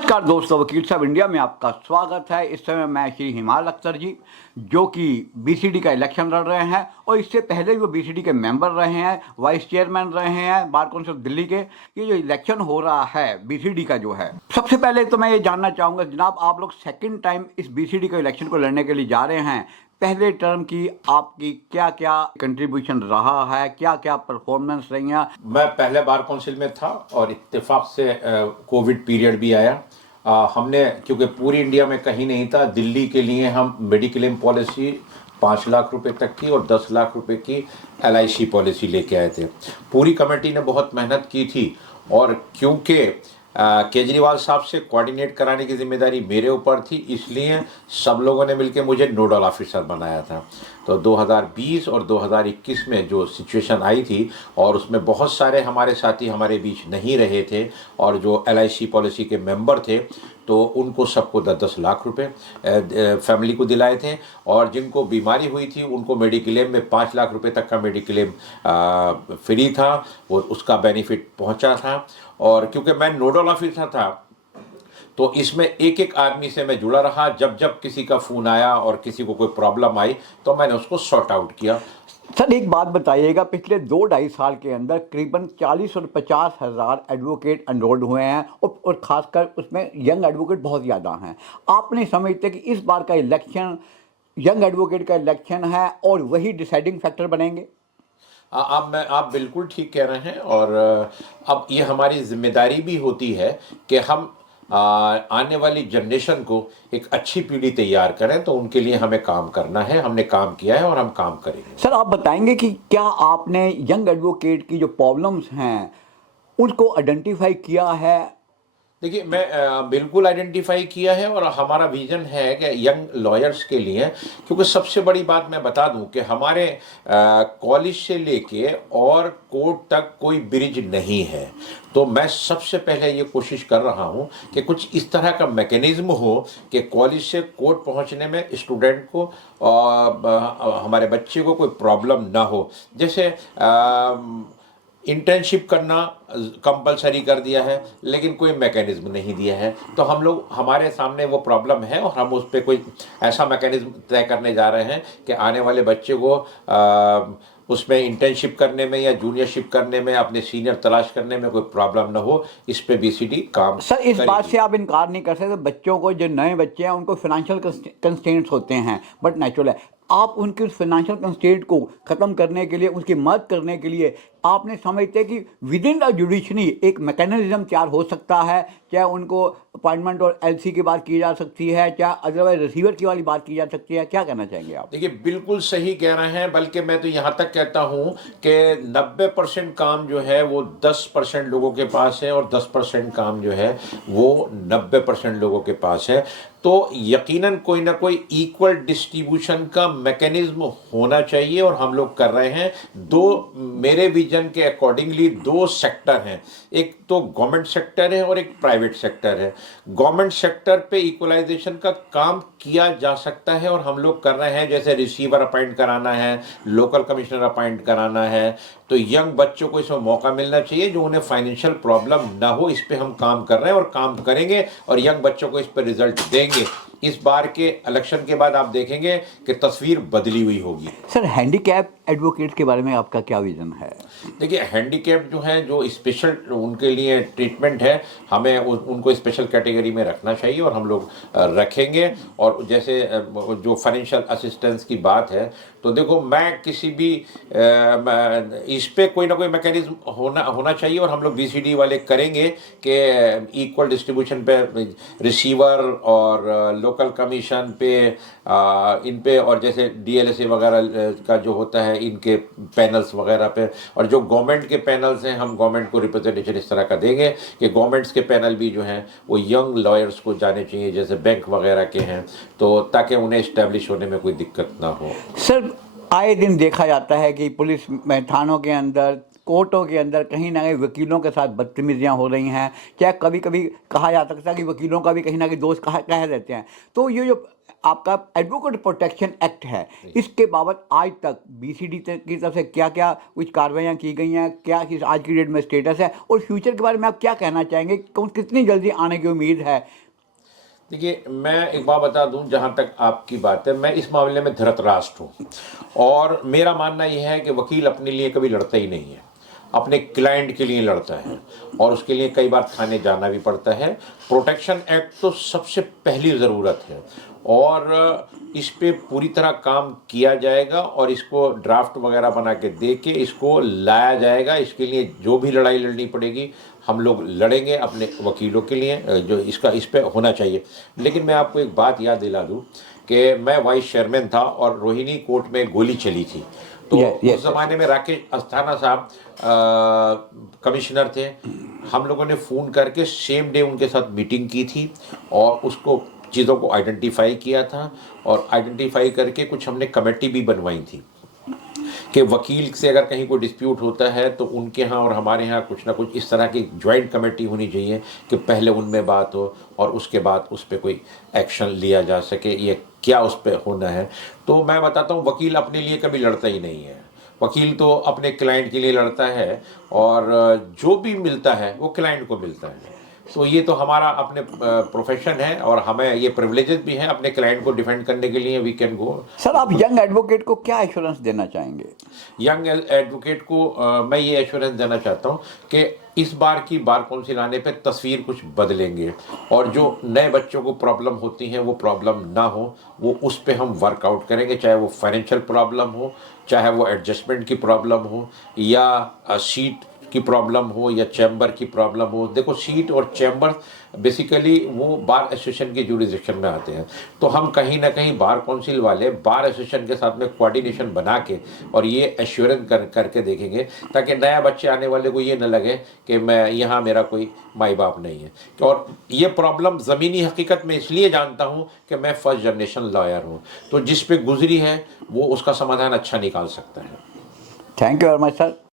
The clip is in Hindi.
नमस्कार दोस्तों, वकील साहब इंडिया में आपका स्वागत है। इस समय मैं श्री हिमाल अख्तर जी, जो कि बीसीडी का इलेक्शन लड़ रहे हैं और इससे पहले भी वो बीसीडी के मेंबर रहे हैं, वाइस चेयरमैन रहे हैं बार काउंसिल दिल्ली के। ये जो इलेक्शन हो रहा है बीसीडी का जो है, सबसे पहले तो मैं ये जानना चाहूँगा जनाब, आप लोग सेकेंड टाइम इस बीसीडी के इलेक्शन को लड़ने के लिए जा रहे हैं। पहले टर्म की आपकी क्या क्या कंट्रीब्यूशन रहा है, क्या क्या परफॉर्मेंस रही है? मैं पहले बार काउंसिल में था और इत्तेफाक से कोविड पीरियड भी आया। हमने क्योंकि पूरी इंडिया में कहीं नहीं था, दिल्ली के लिए हम मेडिक्लेम पॉलिसी 5 लाख रुपए तक की और 10 लाख रुपए की LIC पॉलिसी लेके आए थे। पूरी कमेटी ने बहुत मेहनत की थी और क्योंकि केजरीवाल साहब से कोऑर्डिनेट कराने की जिम्मेदारी मेरे ऊपर थी, इसलिए सब लोगों ने मिलकर मुझे नोडल ऑफिसर बनाया था। तो 2020 और 2021 में जो सिचुएशन आई थी और उसमें बहुत सारे हमारे साथी हमारे बीच नहीं रहे थे और जो LIC पॉलिसी के मेंबर थे, तो उनको सबको 10-10 लाख रुपए फैमिली को दिलाए थे और जिनको बीमारी हुई थी उनको मेडिक्लेम में 5 लाख रुपए तक का मेडिक्लेम फ्री था, वो उसका बेनिफिट पहुंचा था। और क्योंकि मैं नोडल ऑफिसर था तो इसमें एक एक आदमी से मैं जुड़ा रहा। जब जब किसी का फ़ोन आया और किसी को कोई प्रॉब्लम आई तो मैंने उसको सॉर्ट आउट किया। सर एक बात बताइएगा, पिछले 2-2.5 साल के अंदर करीबन 40 और 50 हज़ार एडवोकेट एनरोल्ड हुए हैं और ख़ासकर उसमें यंग एडवोकेट बहुत ज़्यादा हैं। आप नहीं समझते कि इस बार का इलेक्शन यंग एडवोकेट का इलेक्शन है और वही डिसाइडिंग फैक्टर बनेंगे? आप बिल्कुल ठीक कह रहे हैं और अब ये हमारी जिम्मेदारी भी होती है कि हम आने वाली जनरेशन को एक अच्छी पीढ़ी तैयार करें, तो उनके लिए हमें काम करना है। हमने काम किया है और हम काम करेंगे। सर आप बताएंगे कि क्या आपने यंग एडवोकेट की जो प्रॉब्लम्स हैं उनको आइडेंटिफाई किया है? देखिए, मैं बिल्कुल आइडेंटिफाई किया है और हमारा विजन है कि यंग लॉयर्स के लिए, क्योंकि सबसे बड़ी बात मैं बता दूं कि हमारे कॉलेज से लेके और कोर्ट तक कोई ब्रिज नहीं है। तो मैं सबसे पहले ये कोशिश कर रहा हूं कि कुछ इस तरह का मैकेनिज्म हो कि कॉलेज से कोर्ट पहुंचने में स्टूडेंट को हमारे बच्चे को कोई प्रॉब्लम ना हो। जैसे इंटर्नशिप करना कंपलसरी कर दिया है लेकिन कोई मैकेनिज्म नहीं दिया है, तो हम लोग हमारे सामने वो प्रॉब्लम है और हम उस पर कोई ऐसा मैकेनिज्म तय करने जा रहे हैं कि आने वाले बच्चे को उसमें इंटर्नशिप करने में या जूनियरशिप करने में, अपने सीनियर तलाश करने में कोई प्रॉब्लम ना हो। इस पे बीसीडी काम सर इस बात से आप इनकार नहीं कर सकते, बच्चों को जो नए बच्चे हैं उनको फाइनेंशियल कंस्ट्रेंट्स होते हैं, बट नेचुरल है आप उनके उस फाइनेंशियल कंस्ट्रेंट को ख़त्म करने के लिए, उसकी मदद करने के लिए आपने समझते हैं कि विद इन द जुडिशरी एक मैकेनिज्म तैयार हो सकता है, चाहे उनको अपॉइंटमेंट और LC की बात की जा सकती है, चाहे अदरवाइज रिसीवर की वाली बात की जा सकती है। क्या कहना चाहेंगे आप? देखिए, बिल्कुल सही कह रहे हैं, बल्कि मैं तो यहाँ तक कहता हूँ कि 90% काम जो है वो 10% लोगों के पास है और 10% काम जो है वो 90% लोगों के पास है। तो यकीनन कोई ना कोई इक्वल डिस्ट्रीब्यूशन का मैकेनिज्म होना चाहिए और हम लोग कर रहे हैं। मेरे विजन के अकॉर्डिंगली 2 सेक्टर हैं, एक तो गवर्नमेंट सेक्टर है और एक प्राइवेट सेक्टर है। गवर्नमेंट सेक्टर पे इक्वलाइजेशन का काम किया जा सकता है और हम लोग कर रहे हैं, जैसे रिसीवर अपॉइंट कराना है, लोकल कमिश्नर अपॉइंट कराना है। तो यंग बच्चों को इसमें मौका मिलना चाहिए जो उन्हें फाइनेंशियल प्रॉब्लम ना हो। इस पे हम काम कर रहे हैं और काम करेंगे और यंग बच्चों को इस पर रिजल्ट देंगे। इस बार के इलेक्शन के बाद आप देखेंगे कि तस्वीर बदली हुई होगी। सर हैंडीकैप एडवोकेट के बारे में आपका क्या विजन है? देखिए, हैंडीकैप जो है, जो स्पेशल उनके लिए ट्रीटमेंट है, हमें उनको स्पेशल कैटेगरी में रखना चाहिए और हम लोग रखेंगे। और जैसे जो फाइनेंशियल असिस्टेंस की बात है, तो देखो मैं किसी भी इस पे कोई ना कोई मैकेनिज्म होना चाहिए और हम लोग बीसीडी वाले करेंगे कि इक्वल डिस्ट्रीब्यूशन पे रिसीवर और लोकल कमीशन पे इन पे, और जैसे DLSA वगैरह का जो होता है इनके पैनल्स वगैरह पे, और जो गवर्नमेंट के पैनल्स हैं हम गवर्नमेंट को रिप्रेजेंटेशन इस तरह का देंगे कि गवर्नमेंट्स के पैनल भी जो हैं वो यंग लॉयर्स को जाने चाहिए, जैसे बैंक वगैरह के हैं, तो ताकि उन्हें इस्टेब्लिश होने में कोई दिक्कत ना हो। सर आए दिन देखा जाता है कि पुलिस थानों के अंदर कोर्टों के अंदर कहीं ना कहीं वकीलों के साथ बदतमीजियाँ हो रही हैं, क्या कभी कभी कहा जा सकता है कि वकीलों का भी कहीं ना कहीं दोष कह देते हैं। तो ये जो आपका एडवोकेट प्रोटेक्शन एक्ट है, इसके बाबत आज तक बीसीडी की तरफ से क्या क्या कुछ कार्रवाइयाँ की गई हैं, क्या किस आज की डेट में स्टेटस है, और फ्यूचर के बारे में आप क्या कहना चाहेंगे, कितनी जल्दी आने की उम्मीद है? देखिए, मैं एक बात बता दूं, जहां तक आपकी बात है, मैं इस मामले में धृतराष्ट्र हूं और मेरा मानना यह है कि वकील अपने लिए कभी लड़ता ही नहीं है, अपने क्लाइंट के लिए लड़ता है और उसके लिए कई बार थाने जाना भी पड़ता है। प्रोटेक्शन एक्ट तो सबसे पहली ज़रूरत है और इस पे पूरी तरह काम किया जाएगा और इसको ड्राफ्ट वगैरह बना के दे के इसको लाया जाएगा। इसके लिए जो भी लड़ाई लड़नी पड़ेगी हम लोग लड़ेंगे अपने वकीलों के लिए, जो इस पे होना चाहिए। लेकिन मैं आपको एक बात याद दिला दूं कि मैं वाइस चेयरमैन था और रोहिणी कोर्ट में गोली चली थी, तो उस ज़माने में राकेश अस्थाना साहब कमिश्नर थे। हम लोगों ने फ़ोन करके सेम डे उनके साथ मीटिंग की थी और उसको चीज़ों को आइडेंटिफाई किया था और आइडेंटिफाई करके कुछ हमने कमेटी भी बनवाई थी कि वकील से अगर कहीं कोई डिस्प्यूट होता है तो उनके यहाँ और हमारे यहाँ कुछ ना कुछ इस तरह की ज्वाइंट कमेटी होनी चाहिए कि पहले उनमें बात हो और उसके बाद उस पर कोई एक्शन लिया जा सके, ये क्या उस पर होना है। तो मैं बताता हूँ, वकील अपने लिए कभी लड़ता ही नहीं है, वकील तो अपने क्लाइंट के लिए लड़ता है और जो भी मिलता है वो क्लाइंट को मिलता है। तो ये तो हमारा अपने प्रोफेशन है और हमें ये प्रिविलेजेस भी हैं अपने क्लाइंट को डिफेंड करने के लिए, वी कैन गो। सर, आप यंग एडवोकेट को क्या एश्योरेंस देना चाहेंगे? यंग एडवोकेट को मैं ये एश्योरेंस देना चाहता हूँ कि इस बार की बार काउंसिल आने पे तस्वीर कुछ बदलेंगे और जो नए बच्चों को प्रॉब्लम होती हैं वो प्रॉब्लम ना हो, वो उस पे हम वर्कआउट करेंगे, चाहे वो फाइनेंशियल प्रॉब्लम हो, चाहे वो एडजस्टमेंट की प्रॉब्लम हो या सीट की प्रॉब्लम हो या चैम्बर की प्रॉब्लम हो। देखो, सीट और चैम्बर बेसिकली वो बार एसोसिएशन के जुरिडिक्शन में आते हैं, तो हम कहीं ना कहीं बार काउंसिल वाले बार एसोसिएशन के साथ में कोऑर्डिनेशन बना के और ये एश्योरेंस करके देखेंगे ताकि नया बच्चे आने वाले को ये न लगे कि मैं यहाँ मेरा कोई माई बाप नहीं है। और ये प्रॉब्लम ज़मीनी हकीकत में इसलिए जानता हूँ कि मैं फर्स्ट जनरेशन लॉयर हूँ, तो जिस पे गुजरी है वो उसका समाधान अच्छा निकाल सकता है। Thank you very much sir.